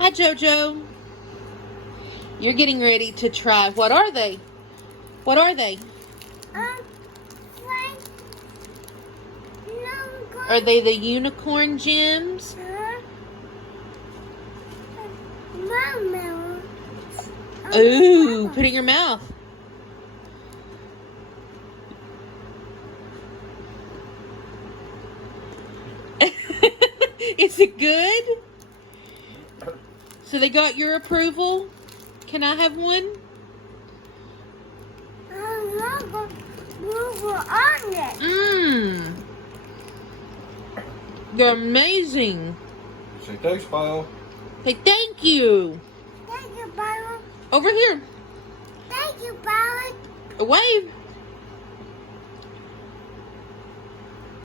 Hi, Jojo. You're getting ready to try. What are they? What are they? Like unicorn. Are they the unicorn gems? Marshmallow. Ooh, put it in your mouth. Is it good? So they got your approval? Can I have one? I love a on it. Mmm. They're amazing. Say thanks, Bio. Hey, thank you. Thank you, Byron. Over here. Thank you, Byron. A wave.